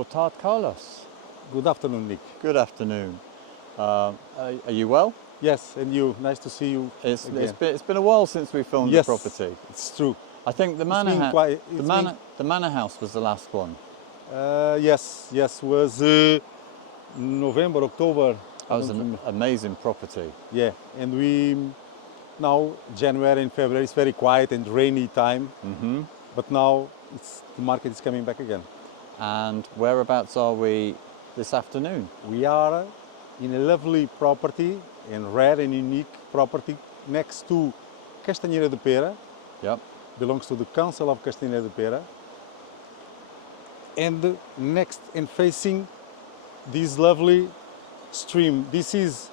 Boa tarde, Carlos. Good afternoon, Nick. Good afternoon. Are you well? Yes, and you. Nice to see you again. It's been a while since we filmed Yes, the property. it's true. I think the manor house was the last one. Yes, was November, October. That was an amazing property. Yeah, and we now January and February is very quiet and rainy time. But now the market is coming back again. And whereabouts are we this afternoon? We are in a lovely property, and rare and unique property next to Castanheira de Pera. Yep. Belongs to the Council of Castanheira de Pera. And next and facing this lovely stream. This is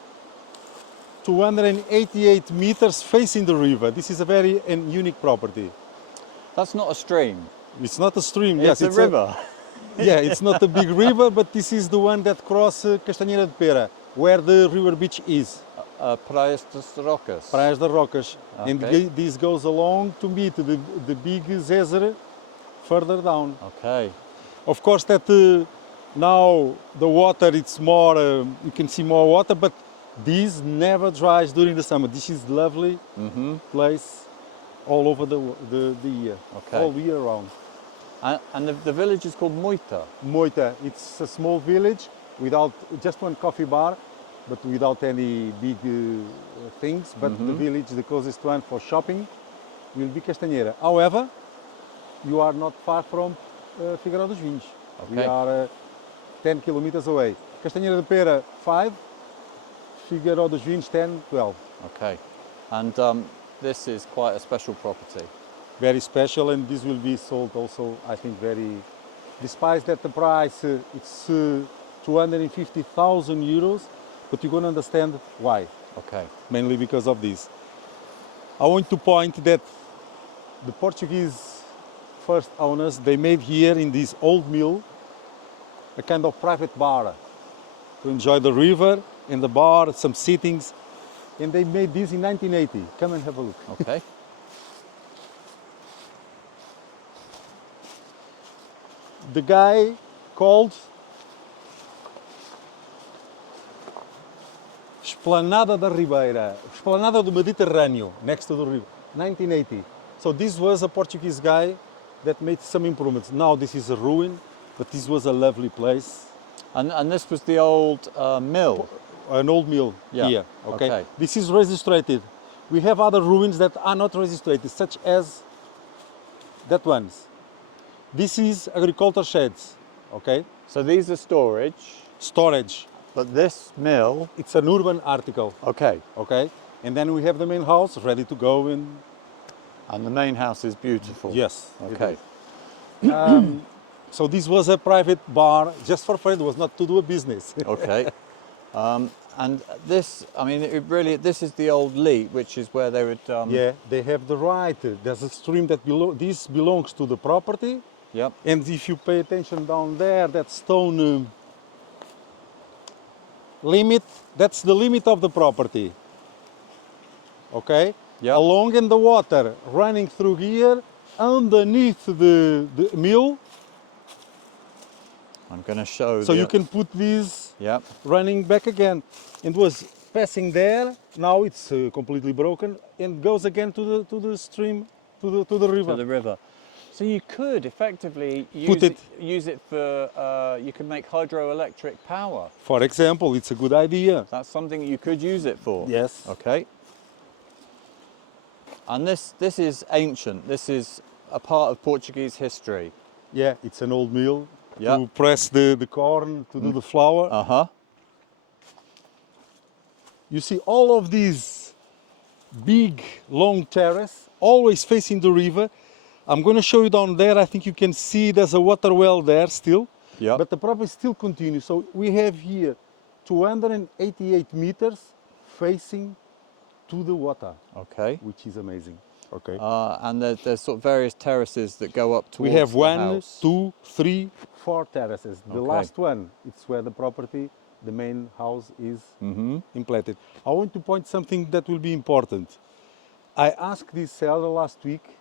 288 meters facing the river. This is a very unique property. That's not a stream. It's not a stream. It's a river. Yeah, it's not a big river, but this is the one that crosses Castanheira de Pera, where the river beach is. Praias das Rocas. Praias das Rocas. Okay. And this goes along to meet the big Zézer further down. Okay. Of course that now the water, it's more, you can see more water, but this never dries during the summer. This is lovely place all over the year, okay. All year round. And the village is called Moita? Moita, it's a small village without just one coffee bar, but without any big things. But the village, the closest one for shopping, will be Castanheira. However, you are not far from Figueiró dos Vinhos. Okay. We are 10 kilometers away. Castanheira de Pera 5, Figueiró dos Vinhos 10, 12. Okay. And this is quite a special property. Very special, and this will be sold also, I think, very, despite that the price it's 250,000 euros, but you're going to understand why. Okay. Mainly because of this. I want to point that the Portuguese first owners, they made here in this old mill a kind of private bar to enjoy the river and the bar, some sittings, and they made this in 1980. Come and have a look. Okay. The guy called Esplanada da Ribeira, Esplanada do Mediterrâneo, next to the river, 1980. So this was a Portuguese guy that made some improvements. Now this is a ruin, but this was a lovely place. And this was the old mill? An old mill here, okay? This is registered. We have other ruins that are not registered, such as that ones. This is agriculture sheds, okay? So these are storage? Storage. But this mill? It's an urban article. Okay. Okay? And then we have the main house ready to go in. And the main house is beautiful? Yes. Okay. So this was a private bar, just for fun, it was not to do a business. Okay. And this, I mean, this is the old leet, which is where they would... Yeah, they have the right. There's a stream that this belongs to the property. Yep. And if you pay attention down there, that stone limit, that's the limit of the property. Okay? Yep. Along in the water, running through here, underneath the mill. I'm going to show. So you can put these running back again. It was passing there. Now it's completely broken and goes again to the stream, to the river. To the river. So you could effectively use it for. You can make hydroelectric power. For example, it's a good idea. That's something you could use it for. Yes. Okay. And this is ancient. This is a part of Portuguese history. Yeah, it's an old mill. To press the corn, to do the flour. Uh-huh. You see all of these big, long terrace, always facing the river. I'm going to show you down there. I think you can see there's a water well there still. Yeah. But the property still continues. So we have here 288 meters facing to the water. Okay. Which is amazing. Okay. And there's sort of various terraces that go up towards We have the 1, house. 2, 3, 4 terraces. The Okay. last one, it's where the property, the main house is implanted. I want to point something that will be important. I asked this seller last week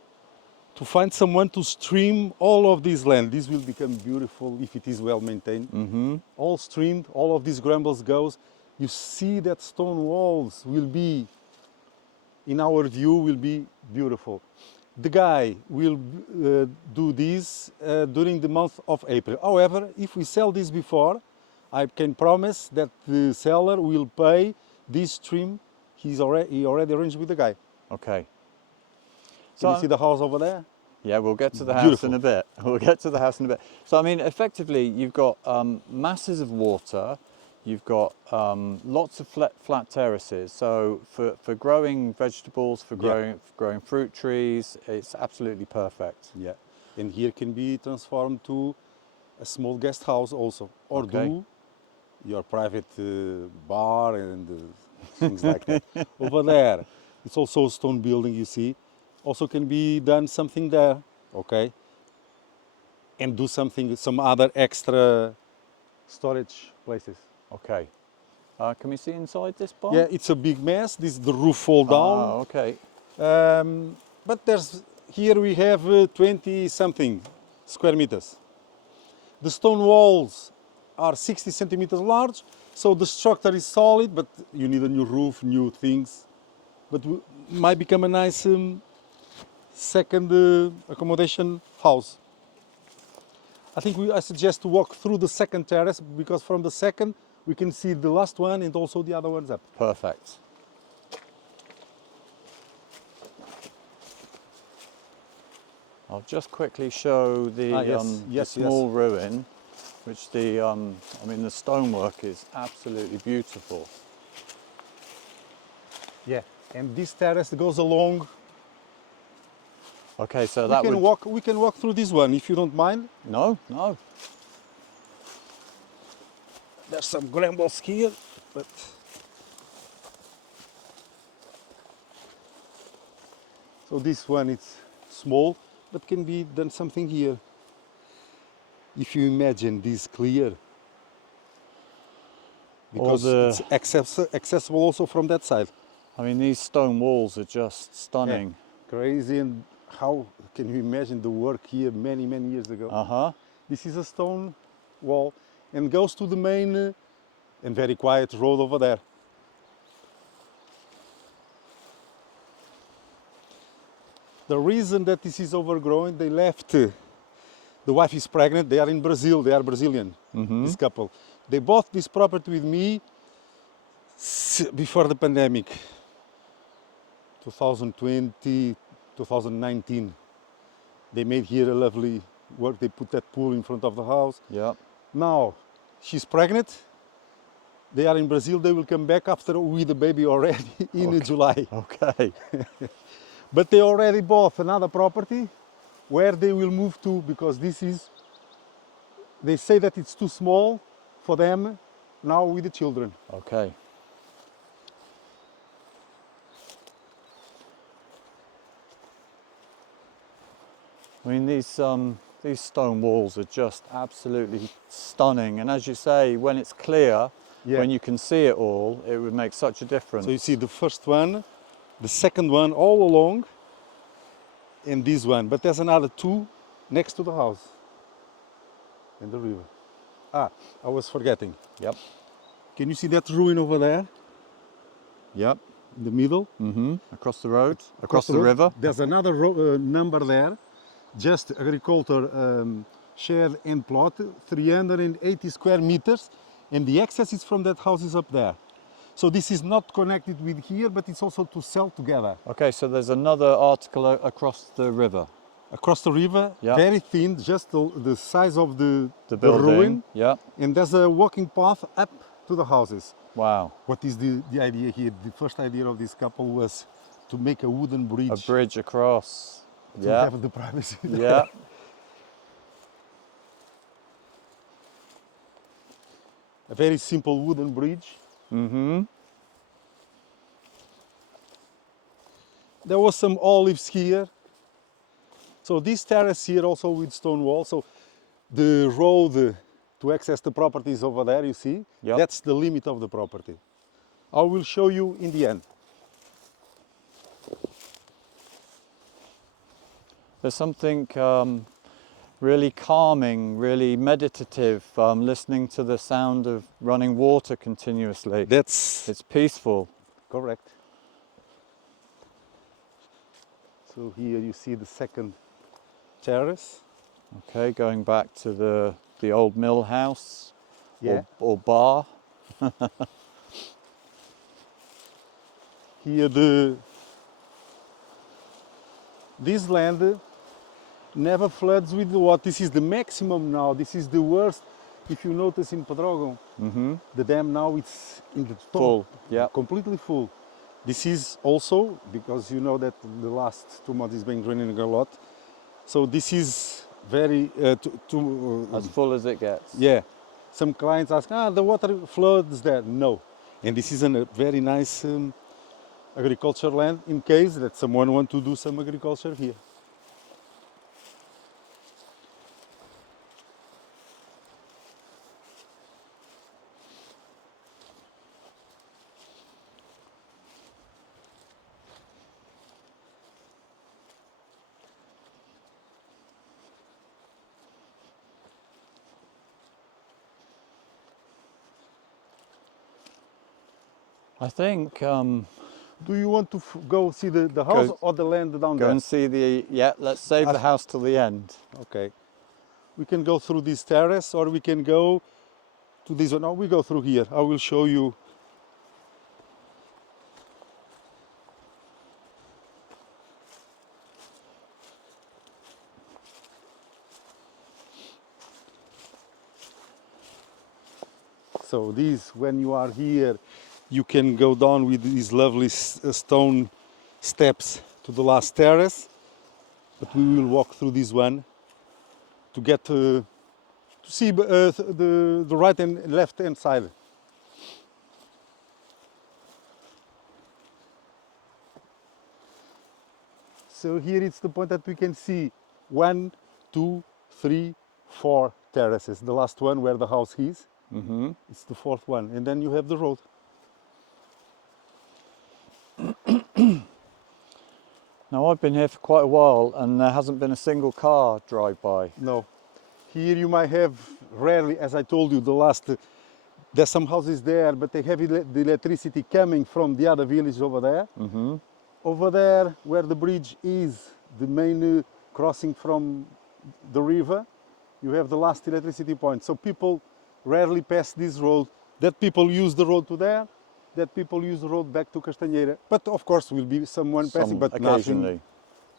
to find someone to stream all of this land. This will become beautiful if it is well maintained. All streamed, all of these grumbles goes. You see that stone walls will be, in our view, will be beautiful. The guy will do this during the month of April. However, if we sell this before, I can promise that the seller will pay this trim he already arranged with the guy. Okay. So you see the house over there? Yeah, we'll get to the house Beautiful. in a bit. We'll get to the house in a bit. So I mean, effectively, you've got masses of water. You've got lots of flat terraces. So for growing vegetables, for growing fruit trees, it's absolutely perfect. Yeah. And here can be transformed to a small guest house also, or do your private bar and things like that. Over there, it's also a stone building, you see. Also can be done something there, okay? And do something, some other extra storage places. Okay. Can we see inside this barn? Yeah, it's a big mess. This is the roof fall down. Ah, okay. But here we have 20 something square meters. The stone walls are 60 centimeters large, so the structure is solid, but you need a new roof, new things. But might become a nice second accommodation house. I think I suggest to walk through the second terrace, because from the second we can see the last one and also the other ones up. Perfect. I'll just quickly show the small ruin, which I mean, the stonework is absolutely beautiful. Yeah, and this terrace goes along. Okay, so we can walk through this one if you don't mind. No, no. There's some brambles here, but so this one is small, but can be done something here. If you imagine this clear, because it's accessible also from that side. I mean, these stone walls are just stunning. Yeah, crazy, and how can you imagine the work here many years ago? This is a stone wall and goes to the main and very quiet road over there. The reason that this is overgrown, they left, the wife is pregnant, they are in Brazil, they are Brazilian, this couple. They bought this property with me before the pandemic, 2020, 2019. They made here a lovely work, they put that pool in front of the house. Yeah. Now, she's pregnant, they are in Brazil, they will come back after with the baby already in July. Okay. But they already bought another property where they will move to, because this is, they say that it's too small for them now with the children. Okay. I mean, these stone walls are just absolutely stunning, and as you say, when it's clear, when you can see it all, it would make such a difference. So you see the first one, the second one all along, and this one. But there's another two next to the house and the river. Ah, I was forgetting. Yep. Can you see that ruin over there? Yep. In the middle? Across the road, across the river. There's another number there, just agriculture shed and plot, 380 square meters, and the access is from that house is up there. So this is not connected with here, but it's also to sell together. Okay, so there's another article across the river. Across the river, very thin, just the size of the ruin. Yeah. And there's a walking path up to the houses. Wow. What is the idea here? The first idea of this couple was to make a wooden bridge. A bridge across. To have the privacy. Yeah. A very simple wooden bridge. There was some olives here. So this terrace here also with stone wall. So the road to access the property is over there, you see. Yep. That's the limit of the property. I will show you in the end. There's something really calming, really meditative, listening to the sound of running water continuously. That's It's peaceful. correct. So here you see the second terrace. Okay, going back to the old mill house Yeah. or bar. Here this land never floods with the water. This is the maximum now. This is the worst. If you notice in Pedrógão, the dam now it's in the top, Full, yeah. completely full. This is also because you know that the last 2 months is been raining a lot. So this is very As full as it gets. yeah. Some clients ask, the water floods there. No, and this is a very nice agriculture land in case that someone want to do some agriculture here. I think Do you want to go see the house or the land down go there? and see let's save the house till the end. Okay. We can go through this terrace or we can go to this one. No, we go through here. I will show you. So this, when you are here, you can go down with these lovely stone steps to the last terrace. But we will walk through this one to get to see the right and left hand side. So here it's the point that we can see 1, 2, 3, 4 terraces. The last one where the house is, it's the fourth one, and then you have the road. Now I've been here for quite a while and there hasn't been a single car drive by. No, here you might have rarely, as I told you, there's some houses there, but they have the electricity coming from the other village over there. Over there, where the bridge is, the main crossing from the river, you have the last electricity point. So people rarely pass this road. That people use the road to there, that people use the road back to Castanheira. But of course will be someone passing, but occasionally. nothing.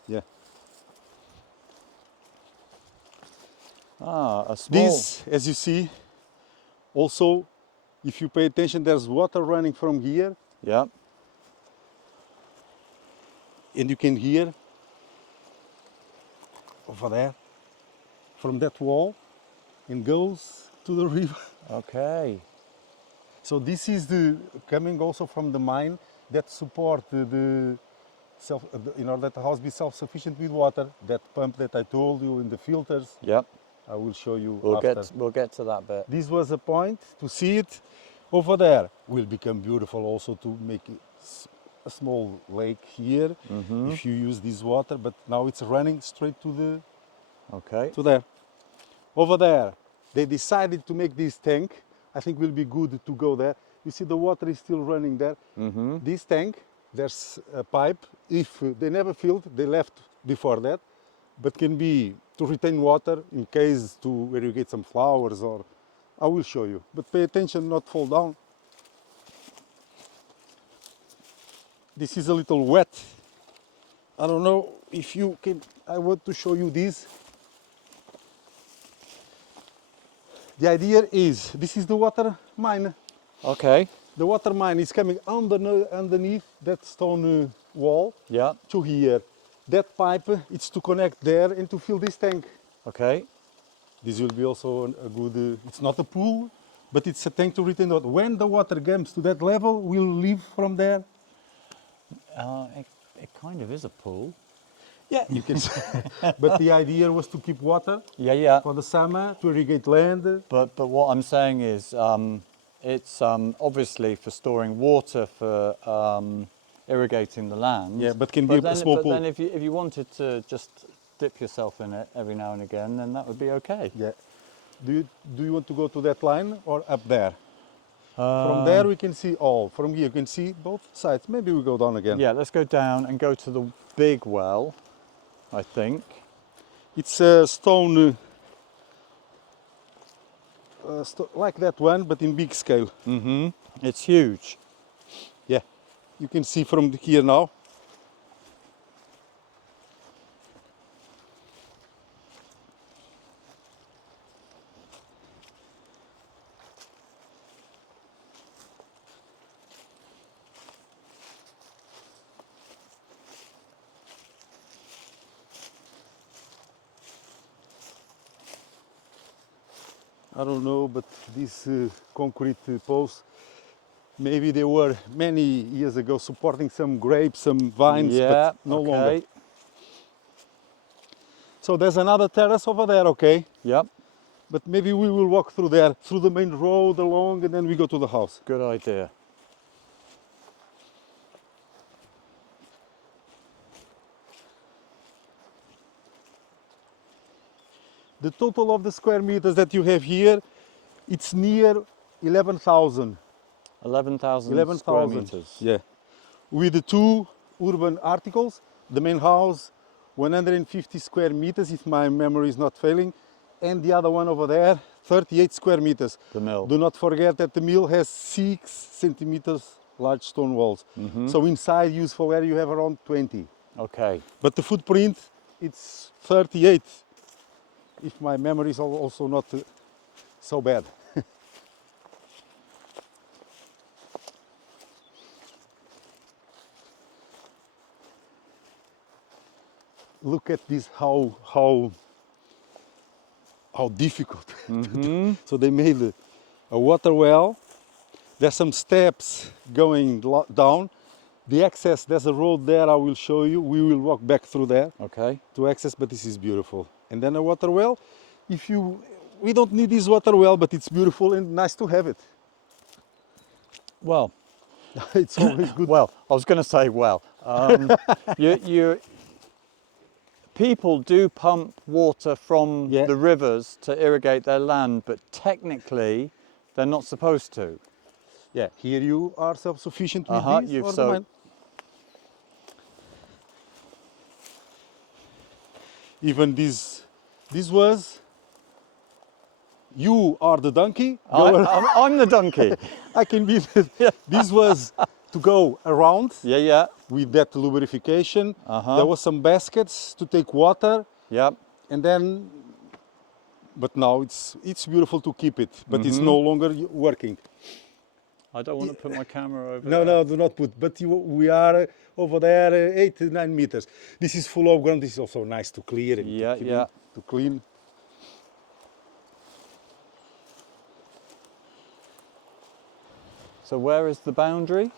Yeah. A small. This, as you see, also, if you pay attention, there's water running from here, Yeah. and you can hear over there from that wall and goes to the river. Okay. So this is coming also from the mine that support in order that the house be self-sufficient with water. That pump that I told you in the filters, Yep. I will show you We'll after. we'll get to that bit. This was a point to see it. Over there will become beautiful also to make a small lake here if you use this water. But now it's running straight Okay. to there. Over there, they decided to make this tank. I think will be good to go there. You see the water is still running there. This tank, there's a pipe. If they never filled, they left before that, but can be to retain water in case to irrigate some flowers or I will show you. But pay attention, not fall down. This is a little wet. I don't know if you can, I want to show you this. The idea is, this is the water mine. Okay. The water mine is coming underneath that stone wall Yeah. to here. That pipe, it's to connect there and to fill this tank. Okay. This will be also a good, it's not a pool, but it's a tank to retain water. When the water comes to that level, we'll leave from there. It kind of is a pool. Yeah, you can say. But the idea was to keep water Yeah, yeah. for the summer, to irrigate land. But what I'm saying is, it's obviously for storing water for irrigating the land. Yeah, but can be a small but pool. then if you wanted to just dip yourself in it every now and again, then that would be okay. Yeah. Do you want to go to that line or up there? From there we can see all. From here you can see both sides. Maybe we go down again. Yeah, let's go down and go to the big well, I think. It's a stone like that one, but in big scale. Mm-hmm. It's huge. Yeah, you can see from here now. I don't know, but these concrete posts, maybe they were many years ago supporting some grapes, some vines, Yeah, but no okay. longer. So there's another terrace over there, okay? Yep, But maybe we will walk through there, through the main road along, and then we go to the house. good idea. The total of the square meters that you have here, it's near 11,000. 11,000 square meters. Yeah. With the two urban articles, the main house, 150 square meters, if my memory is not failing, and the other one over there, 38 square meters. The mill. Do not forget that the mill has 6 centimeters large stone walls. So inside useful area you have around 20. Okay. But the footprint, it's 38, if my memory is also not so bad. Look at this, how difficult. So they made a water well. There's some steps going down. The access, there's a road there I will show you. We will walk back through there Okay. to access, but this is beautiful. And then a water well. We don't need this water well, but it's beautiful and nice to have it. Well, It's always good. well, I was going to say, well, people do pump water from Yeah. the rivers to irrigate their land, but technically they're not supposed to. Yeah, here you are self-sufficient with this. You've or the so mine. Even this was, you are the donkey. I'm the donkey. I can be, this was to go around Yeah, yeah, with that lubrication. Uh-huh. There was some baskets to take water, yep. and then, but now it's beautiful to keep it, but it's no longer working. I don't want to put my camera over No, there. no, do not put, but we are over there 8 to 9 meters. This is full of ground. This is also nice to clear and Yeah, to yeah. to clean. So where is the boundary?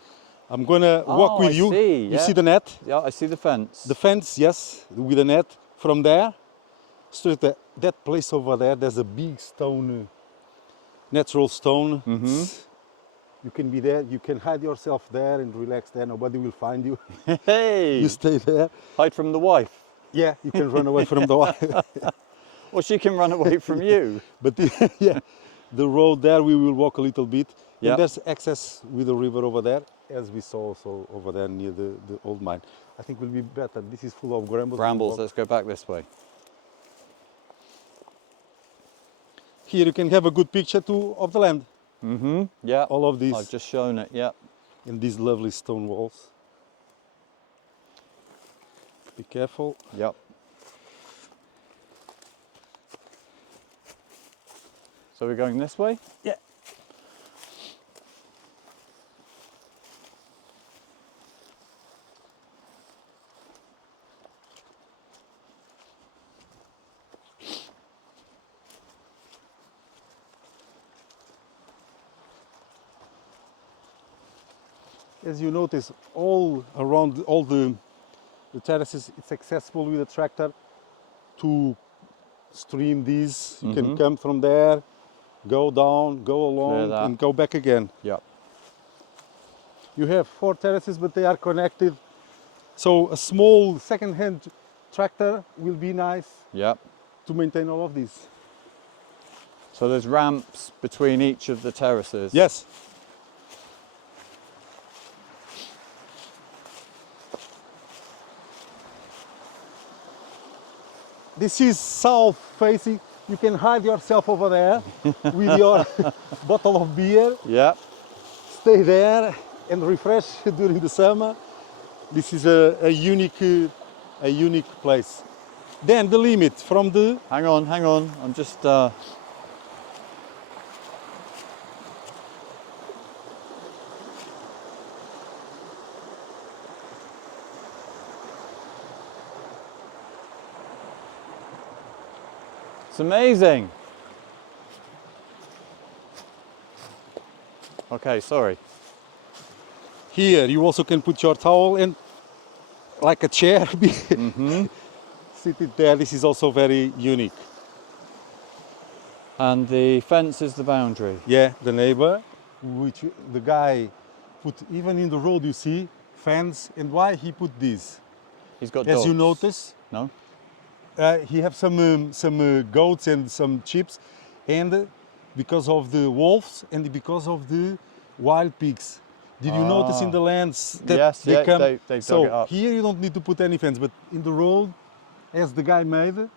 I'm gonna walk with I you. see, You yeah. see the net? Yeah, I see the fence. The fence, yes, with the net. From there, straight that place over there, there's a big stone, natural stone. You can be there, you can hide yourself there and relax there, nobody will find you. Hey! You stay there. Hide from the wife. Yeah, you can run away from the water. Or she can run away from you. But yeah, the road there, we will walk a little bit. Yep. And there's access with the river over there, as we saw also over there near the old mine. I think will be better. This is full of brambles. Brambles, let's go back this way. Here you can have a good picture too of the land. Yeah, All of these I've just shown it, yeah. and these lovely stone walls. Be careful. Yep. So we're going this way? Yeah. As you notice, all around all the terraces, it's accessible with a tractor to stream these. You can come from there, go down, go along, that. and go back again. Yep. You have 4 terraces, but they are connected. So a small second-hand tractor will be nice Yep. to maintain all of this. So there's ramps between each of the terraces. Yes. This is south facing. You can hide yourself over there with your bottle of beer. Yep. Stay there and refresh during the summer. This is a unique place. Then the limit from the Hang on. I'm just. It's amazing. Okay, sorry. here you also can put your towel and like a chair. Sit it there. This is also very unique. And the fence is the boundary. Yeah, the neighbor, which the guy put even in the road, you see, fence. And why he put this? He's got As dogs. you notice, No? he have some goats and some sheep, and because of the wolves and because of the wild pigs. Did you notice in the lands that Yes, they yeah, come? they So dug it up. here you don't need to put any fence, but in the road, as the guy made,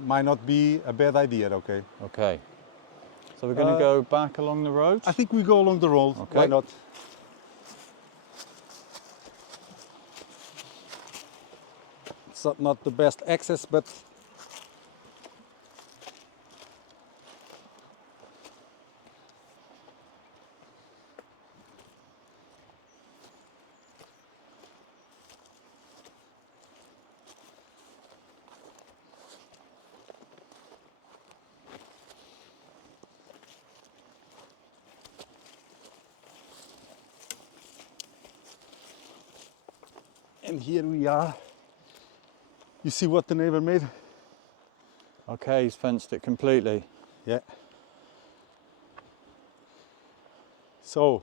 might not be a bad idea. Okay. Okay. So we're going to go back along the road? I think we go along the road. Okay. Why not? It's not the best access, but and here we are. You see what the neighbor made? Okay, he's fenced it completely. Yeah. So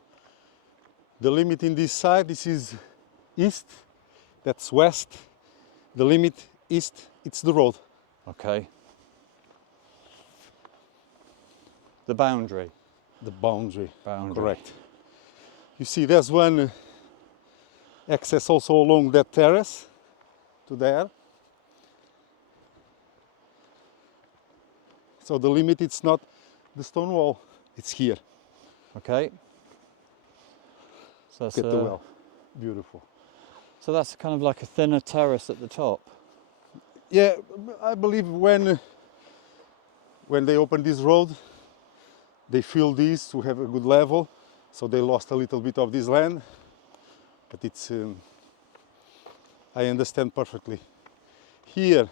the limit in this side, this is east, that's west. The limit east, it's the road. Okay. The boundary. The boundary. Boundary. Correct. You see there's one access also along that terrace to there. So the limit, it's not the stone wall, it's here. Okay. So that's, Get the well. Beautiful. so that's kind of like a thinner terrace at the top. Yeah, I believe when they opened this road, they filled this to have a good level, so they lost a little bit of this land, but it's, I understand perfectly. Here,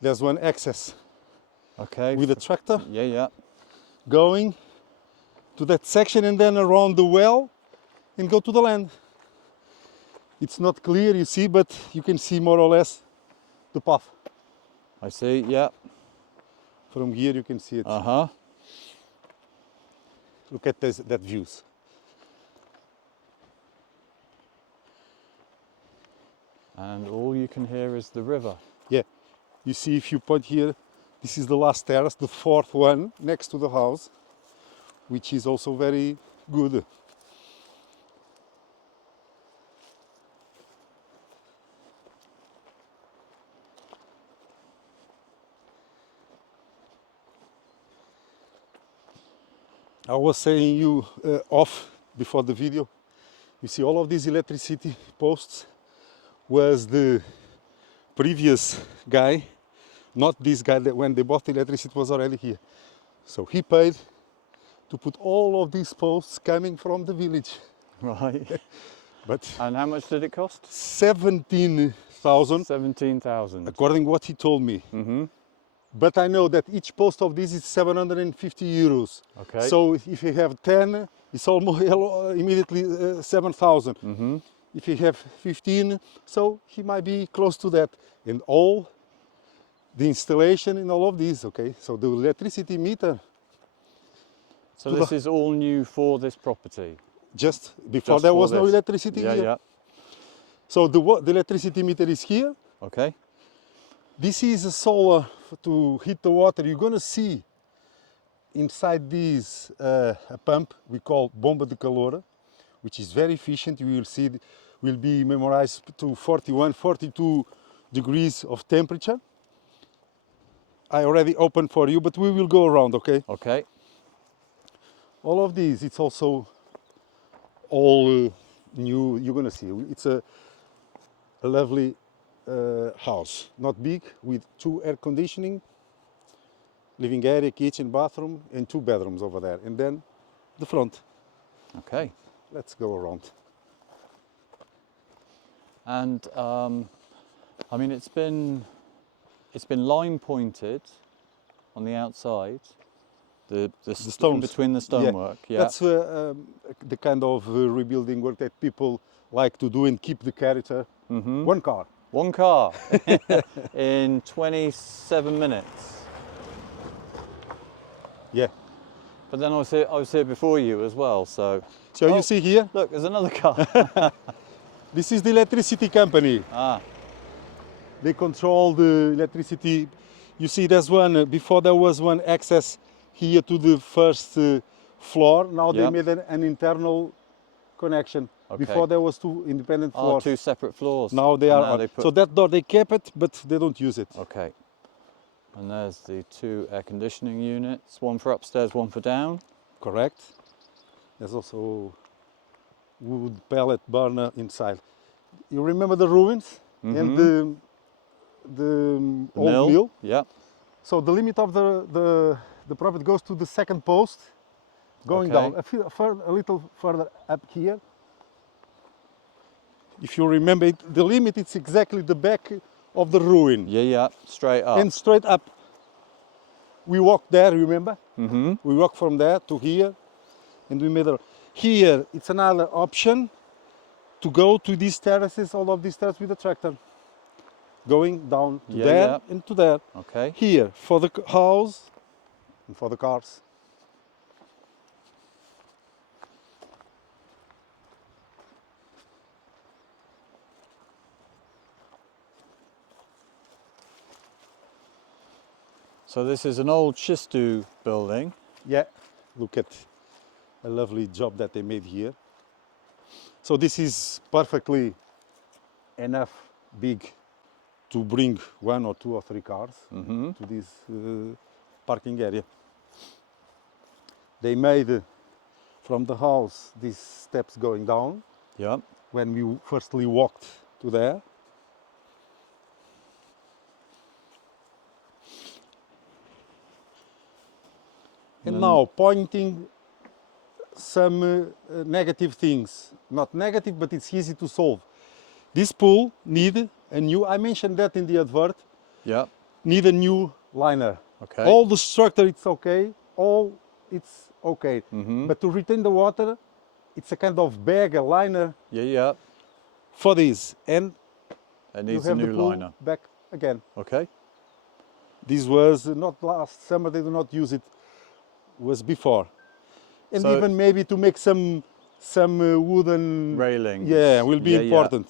there's one access Okay. with a tractor Yeah. going to that section and then around the well and go to the land. It's not clear, you see, but you can see more or less the path. I see, yeah. From here you can see it. Uh-huh. Look at that views. And all you can hear is the river. Yeah, you see if you point here, this is the last terrace, the fourth one next to the house, which is also very good. I was saying you off before the video, you see all of these electricity posts was the previous guy, not this guy that when they bought the electricity was already here. So he paid to put all of these posts coming from the village. Right. But And how much did it cost? 17,000 17,000. according to what he told me. Mm-hmm. But I know that each post of this is 750 euros. Okay. So if you have 10, it's almost immediately 7,000. Mm-hmm. If you have 15, so he might be close to that. And all the installation and all of these, okay? So the electricity meter, So this is all new for this property? just before Just there for was no this. electricity Yeah, here. yeah. So the electricity meter is here. Okay. This is a solar to heat the water. You're gonna see inside this a pump we call bomba de calor, which is very efficient. You will see it will be memorized to 41, 42 degrees of temperature. I already opened for you, but we will go around, okay? Okay. All of these, it's also all new. You're gonna see. It's a lovely house, not big, with 2 air conditioning, living area, kitchen, bathroom, and 2 bedrooms over there. And then the front. Okay. Let's go around. And I mean, it's been line pointed on the outside. The stones. in between the stonework. Yeah. That's the kind of rebuilding work that people like to do and keep the character. Mm-hmm. One car. One car in 27 minutes. Yeah. But then I was here before you as well, so. So Oh, you see here, look, there's another car. this is the electricity company. Ah, They control the electricity. You see, there's one, before there was one access here to the first floor. Now they Yep. made an internal connection. Okay. Before there was 2 independent oh, floors. 2 separate floors. Now they And are now on. they put- So that door they kept it, but they don't use it. Okay. And there's the 2 air conditioning units, one for upstairs, one for down. Correct. There's also wood pellet burner inside. You remember the ruins and the old mill? Yeah. So the limit of the property goes to the second post, going Okay. down a little further up here. If you remember it, the limit is exactly the back of the ruin. Yeah, yeah. Straight up. And straight up. We walked there, remember? Mm-hmm. We walked from there to here, and we made a. Here, it's another option to go to these terraces, all of these terraces with the tractor. Going down to Yeah, there yeah. and to there. Okay. Here, for the house and for the cars. So this is an old Shistu building. Yeah, look at a lovely job that they made here. So this is perfectly enough big to bring 1 or 2 or 3 cars to this parking area. They made from the house these steps going down Yeah. when we firstly walked to there. And now pointing some negative things. Not negative, but it's easy to solve. This pool need a new, I mentioned that in the advert, Yeah. need a new liner. Okay. All the structure, it's okay. All it's okay. Mm-hmm. But to retain the water, it's a kind of bag, a liner Yeah, yeah. for this. And It you needs a have the new pool liner. back again. Okay. This was not last summer, they do not use it, was before. And So- even maybe to make some wooden Railings. Yeah, will be Yeah, important.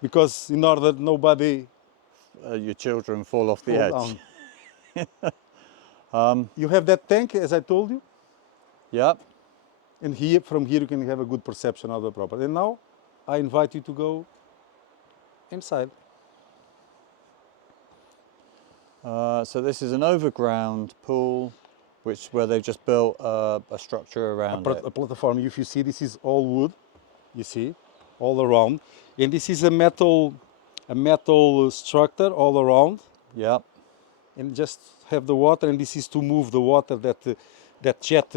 Because in order nobody Your children fall off the fall edge. down. You have that tank, as I told you, Yeah. and here, from here you can have a good perception of the property. And now I invite you to go inside. So this is an overground pool, where they've just built a structure around it. A platform. If you see, this is all wood. You see, all around, and this is a metal structure all around, Yeah. and just have the water. And this is to move the water that jet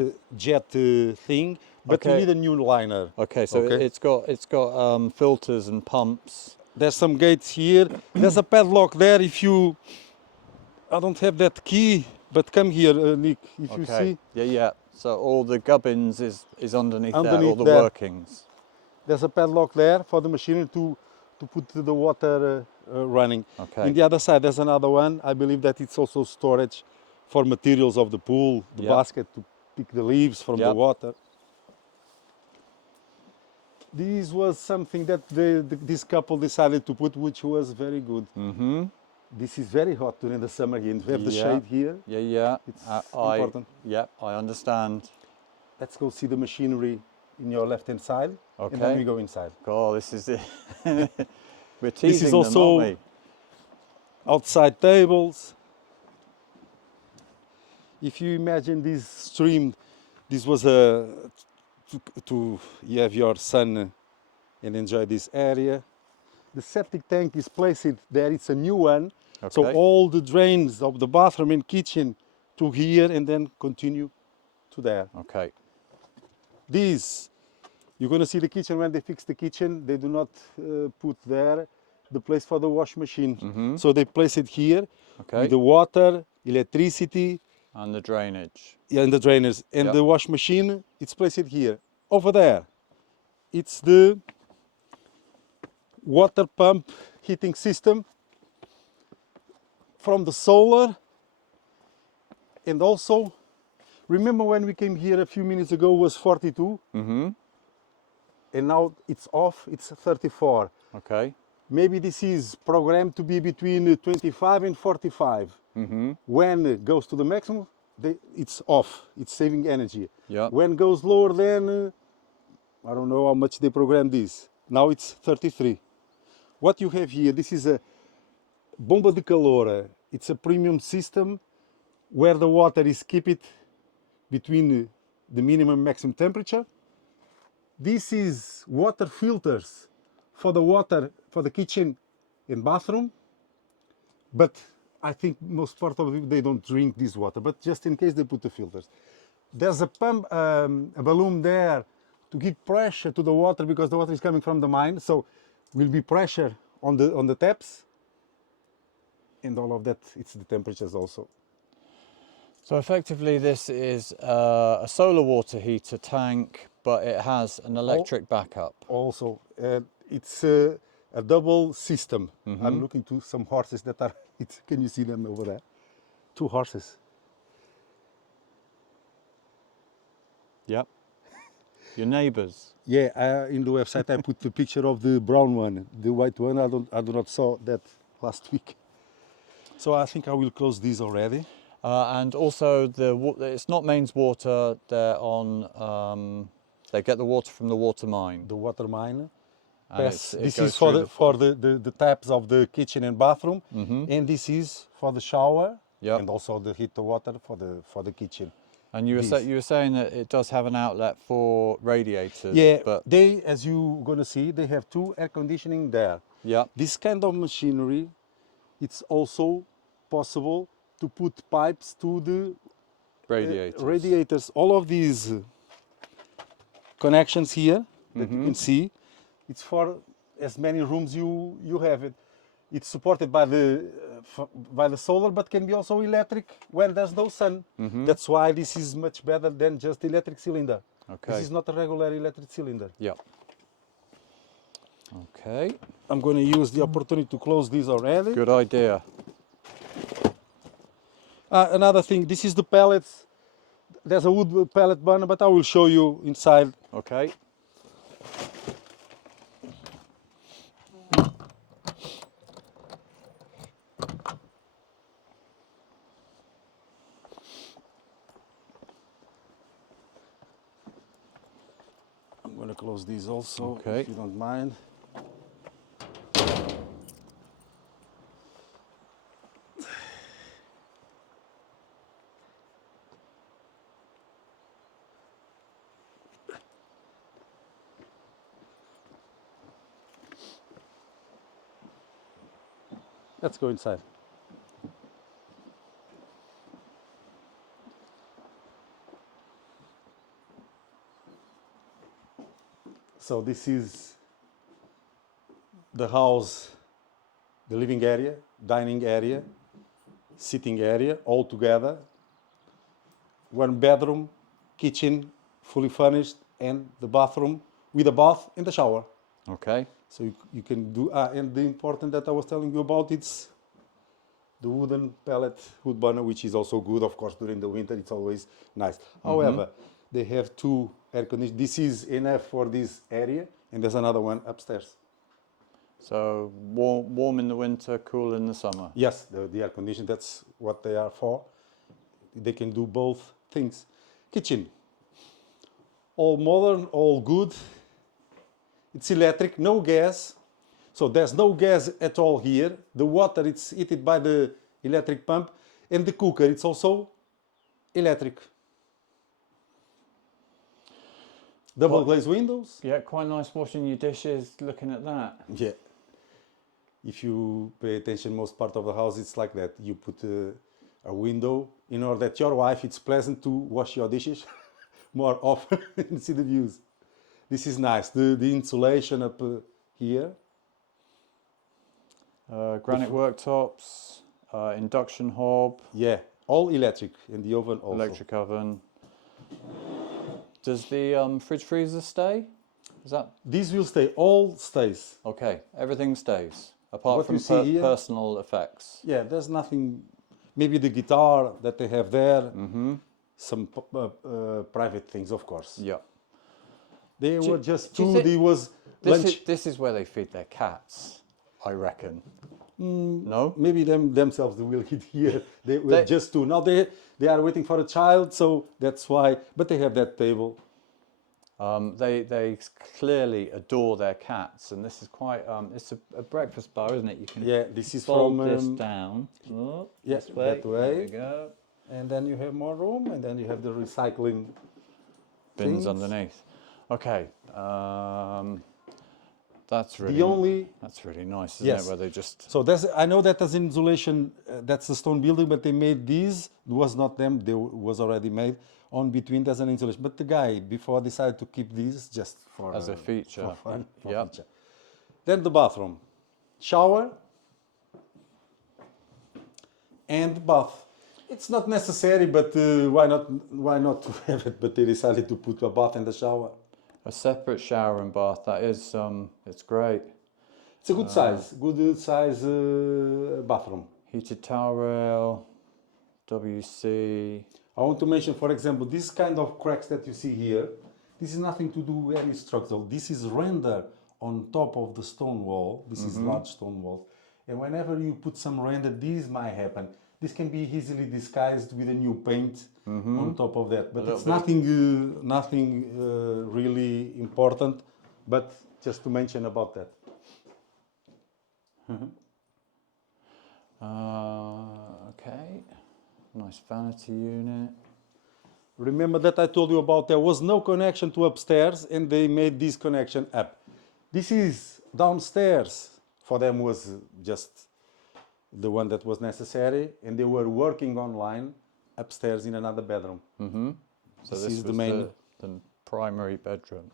thing. But you Okay. need a new liner. Okay. So Okay. it's got filters and pumps. There's some gates here. There's a padlock there. If you, I don't have that key, but come here, Nick. If you see, Yeah, yeah. So all the gubbins is underneath there, all Underneath the there. workings. there's a padlock there for the machinery to put the water running. Okay. In the other side, there's another one. I believe that it's also storage for materials of the pool, the Yeah. basket to pick the leaves from the Yeah. water. This was something that this couple decided to put, which was very good. Mm-hmm. This is very hot during the summer here. We have the Yeah. shade here. Yeah, yeah. It's important. Yeah, I understand. Let's go see the machinery in your left-hand side, and then Okay. we go inside. God, this is it. We're This teasing is them, also aren't we? outside tables. If you imagine this stream, this was to have your son and enjoy this area. The septic tank is placed there, it's a new one. So Okay. all the drains of the bathroom and kitchen to here and then continue to there. Okay. This, you're going to see the kitchen when they fix the kitchen, they do not put there the place for the wash machine. So they place it here Okay. with the water, electricity, And the drainage. and the drainers. And Yep. the wash machine, it's placed here. Over there, it's the water pump heating system from the solar. And also, remember when we came here a few minutes ago was 42? Mm-hmm. And now it's off, it's 34. Okay. Maybe this is programmed to be between 25 and 45. Mm-hmm. When it goes to the maximum, it's off, it's saving energy. Yep. When it goes lower, then I don't know how much they program this. Now it's 33. What you have here, this is a bomba de calor. It's a premium system where the water is kept between the minimum and maximum temperature. This is water filters for the water for the kitchen and bathroom. But I think most part of it, they don't drink this water, but just in case they put the filters. There's a pump, a balloon there to give pressure to the water because the water is coming from the mine. So will be pressure on the taps. And all of that, it's the temperatures also. So effectively this is a solar water heater tank, but it has an electric backup. Also, it's a double system. I'm looking to some horses that are, can you see them over there? 2 horses. Yep. Your neighbours. Yeah, in the website I put the picture of the brown one. The white one, I do not saw that last week. So I think I will close these already. And also it's not mains water. They're on. They get the water from the water mine. The water mine. And This it is goes for through the taps of the kitchen and bathroom, and this is for the shower, Yep. and also the heat water for the kitchen. And you were saying that it does have an outlet for radiators. Yeah, But they, as you're gonna see, they have 2 air conditioning there. yeah. This kind of machinery, it's also possible to put pipes to the Radiators. radiators. All of these connections here that you can see, it's for as many rooms you have it. It's supported by the solar, but can be also electric when there's no sun. That's why this is much better than just electric cylinder. Okay. This is not a regular electric cylinder. Yeah. Okay. I'm going to use the opportunity to close this already. Good idea. Another thing, this is the pellets. There's a wood pellet burner, but I will show you inside. Okay. I'm going to close these also, Okay. if you don't mind. Let's go inside. So this is the house, the living area, dining area, sitting area, all together. 1 bedroom, kitchen, fully furnished, and the bathroom with a bath and a shower. Okay. So you can do, and the important that I was telling you about, it's the wooden pellet wood burner, which is also good, of course, during the winter, it's always nice. However, they have 2 air conditioners. This is enough for this area, and there's another one upstairs. So warm in the winter, cool in the summer. Yes, the air conditioning, that's what they are for. They can do both things. Kitchen, all modern, all good. It's electric, no gas. So there's no gas at all here. The water, it's heated by the electric pump. And the cooker, it's also electric. Double glazed windows. Yeah, quite nice washing your dishes, looking at that. Yeah. If you pay attention, most part of the house, it's like that. You put a window in order that your wife, it's pleasant to wash your dishes more often and see the views. This is nice. The insulation up here. Granite worktops, induction hob. Yeah, all electric, and the oven also. Electric oven. Does the fridge freezer stay? Is that This will stay, all stays. okay? Everything stays apart What from you see here- personal effects. Yeah, there's nothing, maybe the guitar that they have there, some private things, of course. Yeah. They Do- were just do you two, think- there was lunch. This is where they feed their cats, I reckon. No? Maybe themselves they will eat here. They were They- just two. Now they are waiting for a child, so that's why. But they have that table. They clearly adore their cats, and this is quite. It's a breakfast bar, isn't it? You can Yeah, this is fold from. this down. Oh, yeah, this way. that way. There we go. And then you have more room, and then you have the recycling Bins things. underneath. Okay. That's really nice, isn't Yes. it? Where they just So that's, I know that as insulation, that's the stone building, but they made these. It was not them. They was already made. On between there's an insulation. But the guy before decided to keep these just for as a feature. for fun. For Yep. feature. Then the bathroom, shower, and bath. It's not necessary, but why not? Why not to have it? But they decided to put a bath and a shower. A separate shower and bath. That is, it's great. It's a good size, bathroom. Heated towel rail, WC. I want to mention, for example, this kind of cracks that you see here. This is nothing to do with any structural. This is render on top of the stone wall. This is large stone walls. And whenever you put some render, this might happen. This can be easily disguised with a new paint on top of that. But it's nothing really important, but just to mention about that. Okay. Nice vanity unit. Remember that I told you about there was no connection to upstairs and they made this connection up. This is downstairs. For them was just the one that was necessary, and they were working online upstairs in another bedroom. So This this is the was main- the primary bedroom.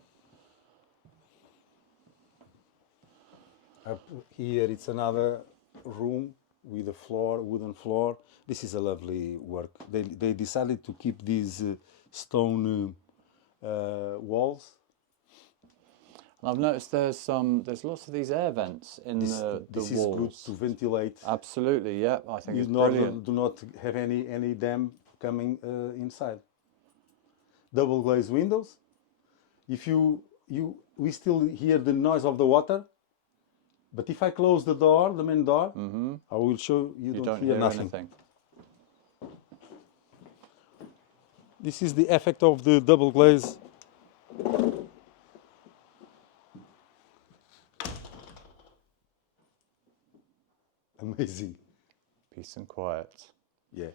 Up here it's another room with a floor, wooden floor. This is a lovely work. They decided to keep these stone walls. And I've noticed there's lots of these air vents in the This is walls. good to ventilate. Absolutely, yeah. I think You it's brilliant. do not have any damp coming inside. Double glazed windows. If we still hear the noise of the water, but if I close the door, the main door, I will show you, You don't hear hear nothing. anything. This is the effect of the double glaze. Amazing. Peace and quiet. Yeah.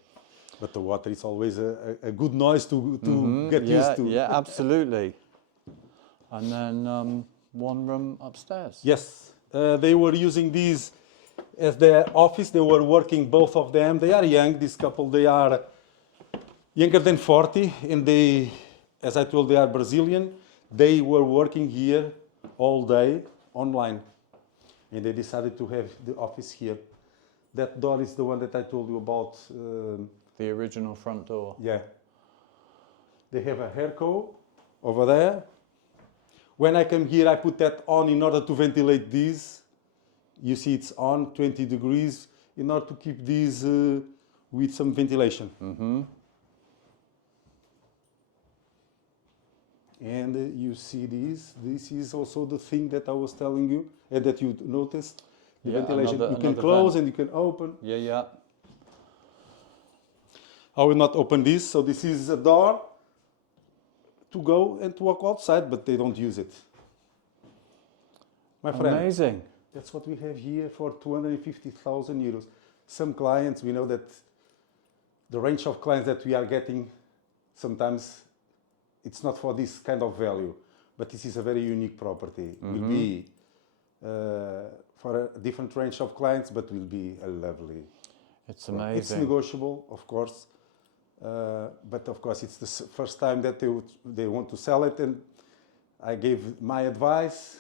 But the water is always a good noise to get Yeah, used to. yeah, absolutely. And then one room upstairs. Yes. They were using these as their office. They were working, both of them. They are young, this couple. They are younger than 40. And they, as I told, they are Brazilian. They were working here all day online. And they decided to have the office here. That door is the one that I told you about. The original front door. Yeah. They have a hair coat over there. When I come here, I put that on in order to ventilate these. You see it's on 20 degrees in order to keep these with some ventilation. And you see this. This is also the thing that I was telling you and that you noticed. The Yeah, ventilation. You can another close vent. and you can open. Yeah, yeah. I will not open this. So this is a door to go and to walk outside, but they don't use it. My friend, Amazing. that's what we have here for 250,000 euros. Some clients, we know that the range of clients that we are getting, sometimes it's not for this kind of value, but this is a very unique property. Will be for a different range of clients, but will be a lovely. It's amazing. It's negotiable, of course, but of course it's the first time that they want to sell it, and I gave my advice.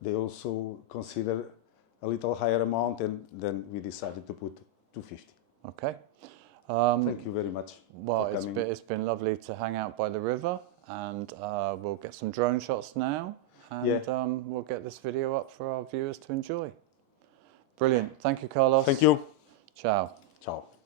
They also consider a little higher amount, and then we decided to put 250. Okay. Thank you very much. Well, for coming. it's been lovely to hang out by the river, and we'll get some drone shots now, and we'll get this video up for our viewers to enjoy. Brilliant. Thank you, Carlos. Thank you. Ciao. Ciao.